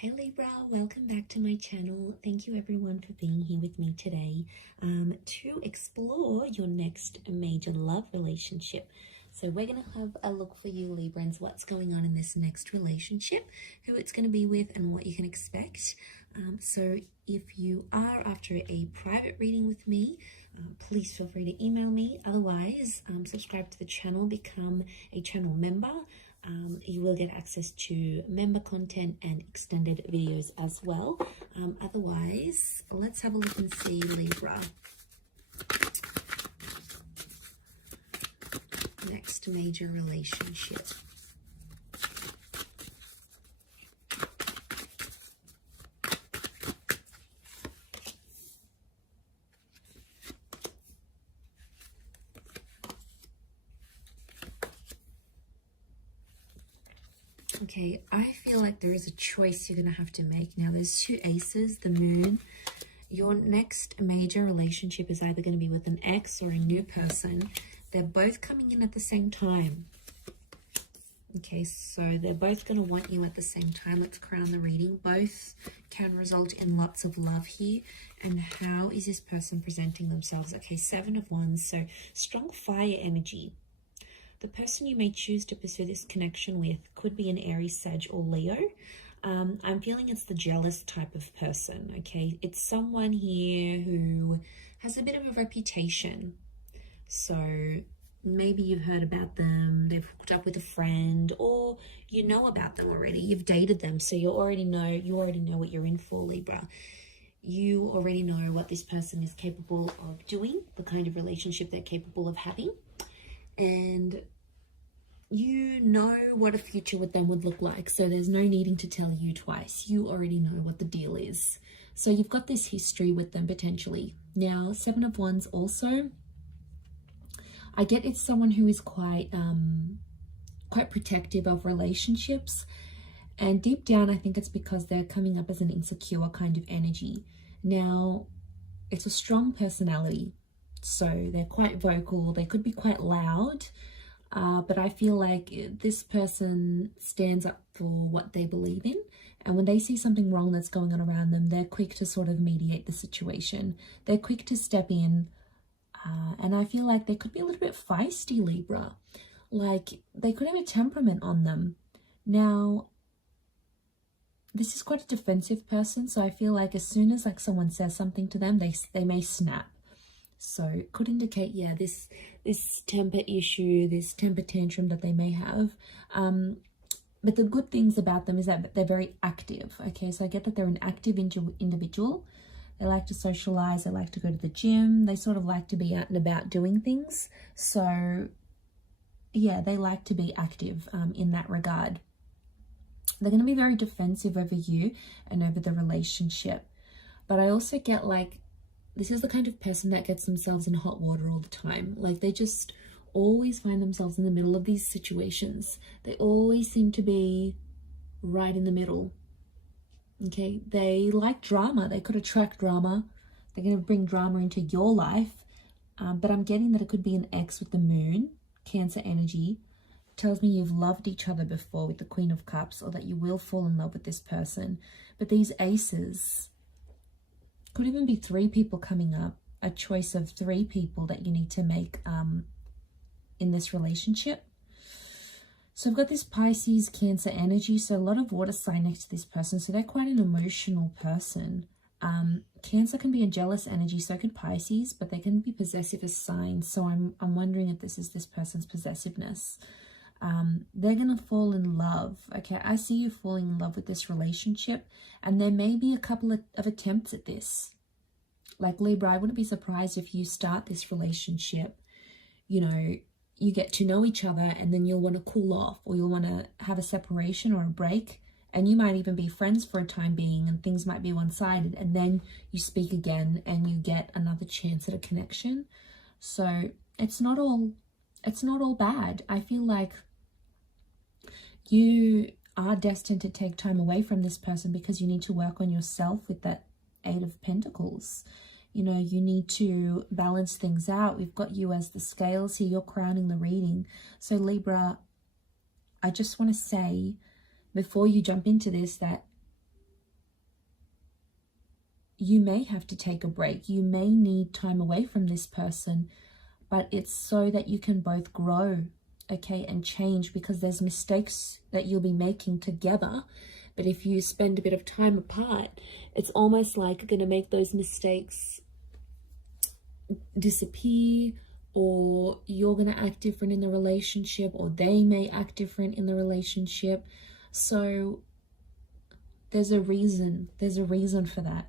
Hey Libra, welcome back to my channel. Thank you everyone for being here with me today to explore your next major love relationship. So we're going to have a look for you Librans, what's going on in this next relationship, who it's going to be with and what you can expect. So if you are after a private reading with me, please feel free to email me. Otherwise, subscribe to the channel, become a channel member. You will get access to member content and extended videos as well. Otherwise, let's have a look and see Libra. Next major relationship. Okay, I feel like there is a choice you're going to have to make. Now, there's two aces, the moon. Your next major relationship is either going to be with an ex or a new person. They're both coming in at the same time. Okay, so they're both going to want you at the same time. Let's crown the reading. Both can result in lots of love here. And how is this person presenting themselves? Okay, 7 of Wands, so strong fire energy. The person you may choose to pursue this connection with could be an Aries, Sag, or Leo. I'm feeling it's the jealous type of person, okay? It's someone here who has a bit of a reputation. So maybe you've heard about them, they've hooked up with a friend, or you know about them already. You've dated them, so you already know what you're in for, Libra. You already know what this person is capable of doing, the kind of relationship they're capable of having. And you know what a future with them would look like. So there's no needing to tell you twice. You already know what the deal is. So you've got this history with them potentially. Now, 7 of Wands also, I get it's someone who is quite protective of relationships. And deep down, I think it's because they're coming up as an insecure kind of energy. Now, it's a strong personality. So they're quite vocal, they could be quite loud, but I feel like this person stands up for what they believe in. And when they see something wrong that's going on around them, they're quick to sort of mediate the situation. They're quick to step in. And I feel like they could be a little bit feisty, Libra. Like they could have a temperament on them. Now, this is quite a defensive person. So I feel like as soon as like someone says something to them, they may snap. So it could indicate, yeah, this temper issue, this temper tantrum that they may have. But the good things about them is that they're very active. Okay, so I get that they're an active individual. They like to socialize. They like to go to the gym. They sort of like to be out and about doing things. So yeah, they like to be active in that regard. They're going to be very defensive over you and over the relationship. But I also get like, this is the kind of person that gets themselves in hot water all the time. Like they just always find themselves in the middle of these situations. They always seem to be right in the middle. Okay, they like drama. They could attract drama. They're going to bring drama into your life. But I'm getting that it could be an ex with the moon, Cancer energy. It tells me you've loved each other before with the Queen of Cups, or that you will fall in love with this person. But these aces, could even be 3 people coming up, a choice of 3 people that you need to make in this relationship. So I've got this Pisces, Cancer energy, so a lot of water sign next to this person, so they're quite an emotional person. Cancer can be a jealous energy, so could Pisces, but they can be possessive as signs, so I'm wondering if this is this person's possessiveness. They're going to fall in love. Okay, I see you falling in love with this relationship, and there may be a couple of attempts at this. Like Libra, I wouldn't be surprised if you start this relationship, you know, you get to know each other and then you'll want to cool off, or you'll want to have a separation or a break, and you might even be friends for a time being and things might be one-sided, and then you speak again and you get another chance at a connection. So it's not all bad. I feel like you are destined to take time away from this person because you need to work on yourself with that 8 of Pentacles. You know, you need to balance things out. We've got you as the scales here. You're crowning the reading. So Libra, I just want to say before you jump into this that you may have to take a break. You may need time away from this person, but it's so that you can both grow, okay, and change, because there's mistakes that you'll be making together. But if you spend a bit of time apart, it's almost like you're going to make those mistakes disappear, or you're going to act different in the relationship, or they may act different in the relationship. So there's a reason for that.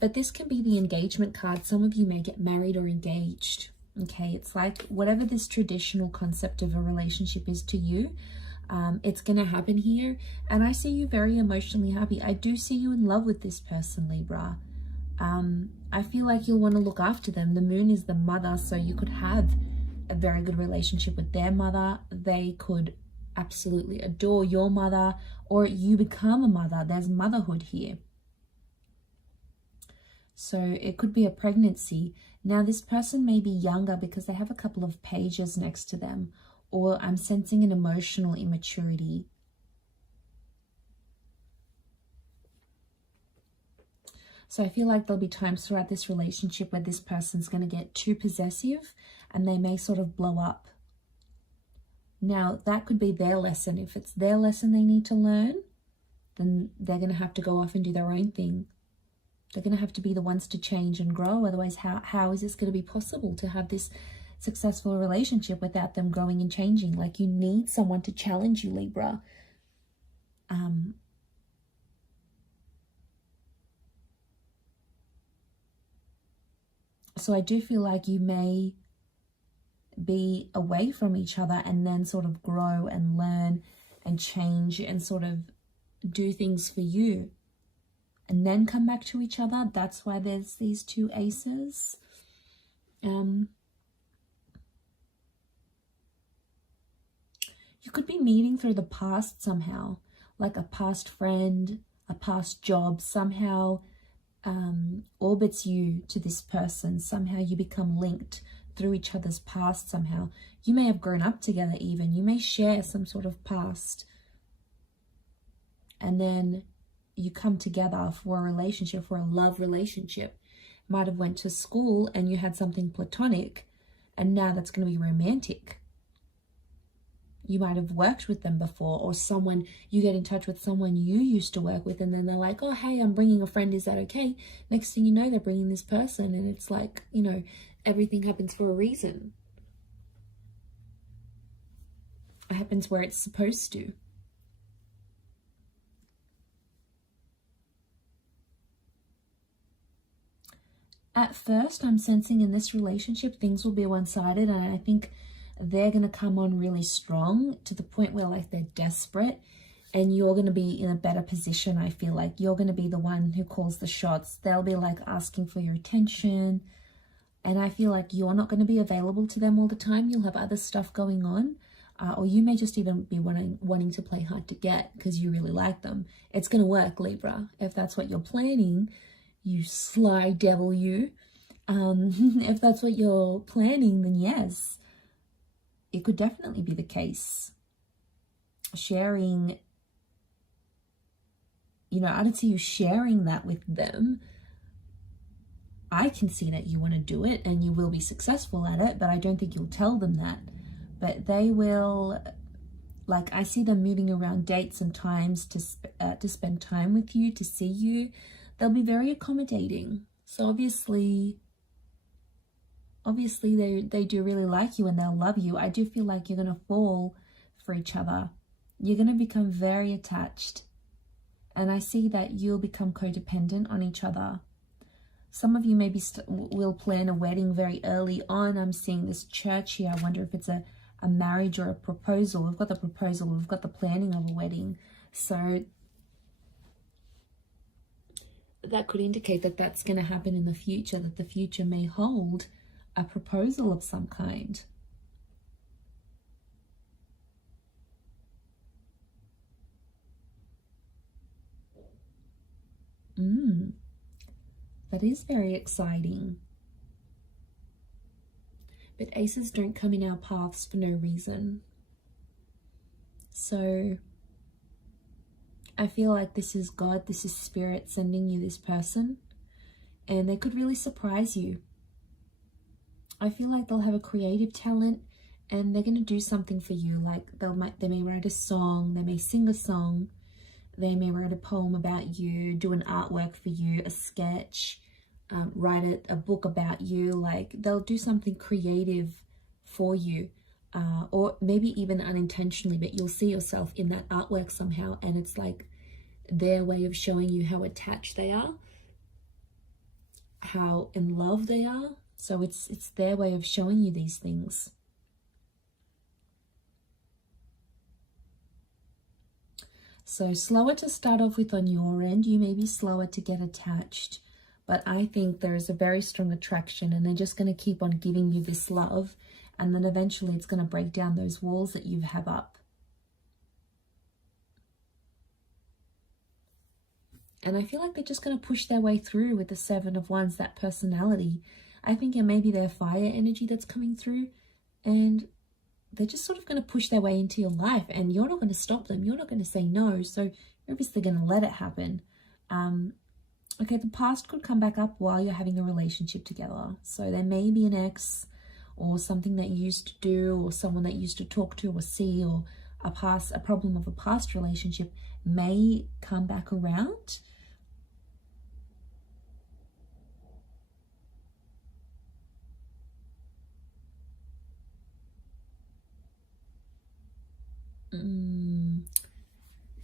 But this can be the engagement card. Some of you may get married or engaged. Okay, it's like whatever this traditional concept of a relationship is to you, it's going to happen here. And I see you very emotionally happy. I do see you in love with this person, Libra. I feel like you'll want to look after them. The moon is the mother, so you could have a very good relationship with their mother. They could absolutely adore your mother, or you become a mother. There's motherhood here. So it could be a pregnancy. Now this person may be younger because they have a couple of pages next to them, or I'm sensing an emotional immaturity. So I feel like there'll be times throughout this relationship where this person's going to get too possessive and they may sort of blow up. Now that could be their lesson. If it's their lesson they need to learn, then they're going to have to go off and do their own thing. They're going to have to be the ones to change and grow. Otherwise, how is this going to be possible to have this successful relationship without them growing and changing? Like, you need someone to challenge you, Libra. So I do feel like you may be away from each other and then sort of grow and learn and change and sort of do things for you, and then come back to each other. That's why there's these two aces. You could be meeting through the past somehow, like a past friend, a past job somehow orbits you to this person. Somehow you become linked through each other's past somehow. You may have grown up together even. You may share some sort of past. And then you come together for a relationship, for a love relationship. Might have went to school and you had something platonic, and now that's going to be romantic. You might have worked with them before, or someone, you get in touch with someone you used to work with, and then they're like, oh, hey, I'm bringing a friend, is that okay? Next thing you know, they're bringing this person, and it's like, you know, everything happens for a reason. It happens where it's supposed to. At first, I'm sensing in this relationship, things will be one-sided, and I think they're going to come on really strong to the point where like they're desperate, and you're going to be in a better position. I feel like you're going to be the one who calls the shots. They'll be like asking for your attention, and I feel like you're not going to be available to them all the time. You'll have other stuff going on, or you may just even be wanting to play hard to get because you really like them. It's going to work, Libra, if that's what you're planning. You sly devil, you. If that's what you're planning, then yes, it could definitely be the case. Sharing, you know, I don't see you sharing that with them. I can see that you want to do it and you will be successful at it, but I don't think you'll tell them that. But they will, like, I see them moving around dates and times to spend time with you, to see you. They'll be very accommodating. So obviously they do really like you and they'll love you. I do feel like you're going to fall for each other. You're going to become very attached. And I see that you'll become codependent on each other. Some of you maybe will plan a wedding very early on. I'm seeing this church here. I wonder if it's a marriage or a proposal. We've got the proposal. We've got the planning of a wedding. So that could indicate that that's going to happen in the future, that the future may hold a proposal of some kind. That is very exciting. But aces don't come in our paths for no reason. So I feel like this is God, this is Spirit sending you this person. and they could really surprise you. I feel like they'll have a creative talent and they're going to do something for you. Like they may write a song, they may sing a song, they may write a poem about you, do an artwork for you, a sketch, write a book about you. Like they'll do something creative for you, or maybe even unintentionally, but you'll see yourself in that artwork somehow, and it's like their way of showing you how attached they are, how in love they are. So it's their way of showing you these things. So slower to start off with on your end. You may be slower to get attached, but I think there is a very strong attraction, and they're just going to keep on giving you this love, and then eventually it's going to break down those walls that you have up. And I feel like they're just going to push their way through with the Seven of Wands, that personality. I think it may be their fire energy that's coming through, and they're just sort of going to push their way into your life, and you're not going to stop them. You're not going to say no. So you're obviously going to let it happen. Okay, the past could come back up while you're having a relationship together. So there may be an ex or something that you used to do, or someone that you used to talk to or see, or a problem of a past relationship may come back around.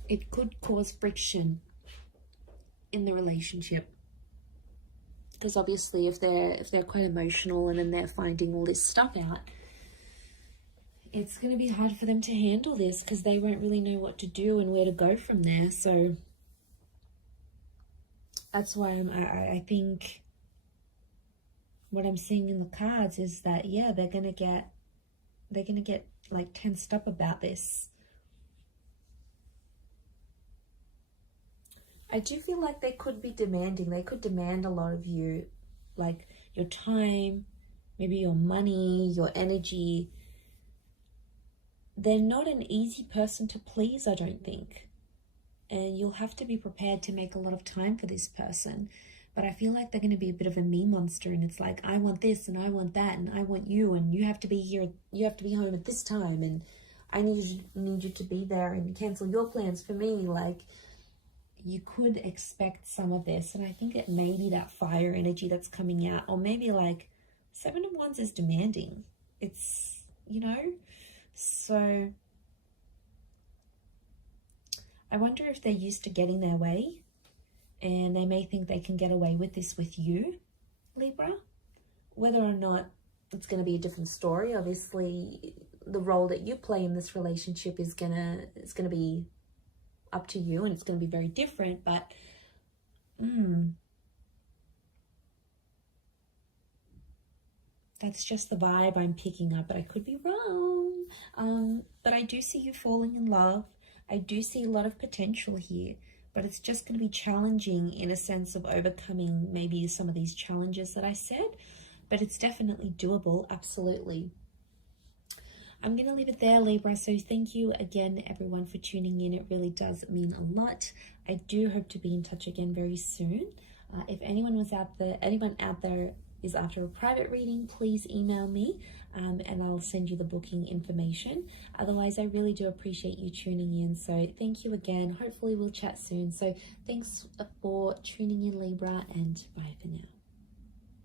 It could cause friction in the relationship, because obviously if they're quite emotional and then they're finding all this stuff out, it's going to be hard for them to handle this, because they won't really know what to do and where to go from there. So that's why I think what I'm seeing in the cards is that, yeah, they're gonna get like tensed up about this. I do feel like they could be demanding. They could demand a lot of you, like your time, maybe your money, your energy. They're not an easy person to please, I don't think. And you'll have to be prepared to make a lot of time for this person. But I feel like they're going to be a bit of a me monster, and it's like, I want this and I want that and I want you, and you have to be here, you have to be home at this time, and I need you to be there and cancel your plans for me. Like, you could expect some of this, and I think it may be that fire energy that's coming out, or maybe like Seven of Wands is demanding. It's, you know, so I wonder if they're used to getting their way, and they may think they can get away with this with you, Libra. Whether or not it's going to be a different story. Obviously, the role that you play in this relationship is gonna be up to you, and it's going to be very different, but that's just the vibe I'm picking up, but I could be wrong. But I do see you falling in love. I do see a lot of potential here, but it's just going to be challenging in a sense of overcoming maybe some of these challenges that I said, but it's definitely doable, absolutely. I'm going to leave it there, Libra. So thank you again, everyone, for tuning in. It really does mean a lot. I do hope to be in touch again very soon. If anyone out there is after a private reading, please email me, and I'll send you the booking information. Otherwise, I really do appreciate you tuning in. So thank you again. Hopefully we'll chat soon. So thanks for tuning in, Libra, and bye for now.